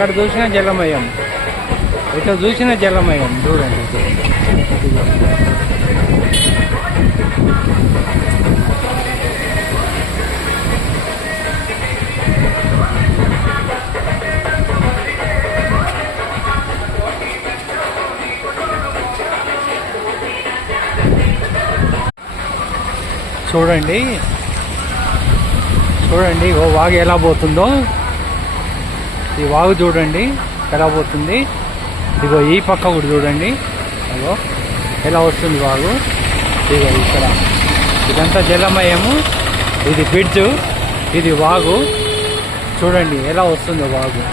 ఎక్కడ చూసినా జలమయం, ఎక్కడ చూసినా జలమయం. చూడండి చూడండి చూడండి ఓ వాగు ఎలా పోతుందో. ఈ వాగు చూడండి ఎలా పోతుంది. ఇదిగో ఈ పక్క కూడా చూడండి, అగో ఎలా వస్తుంది వాగు. ఇదిగో ఇక్కడ ఇదంతా జలమయము. ఇది బ్రిడ్జ్, ఇది వాగు. చూడండి ఎలా వస్తుందో వాగు.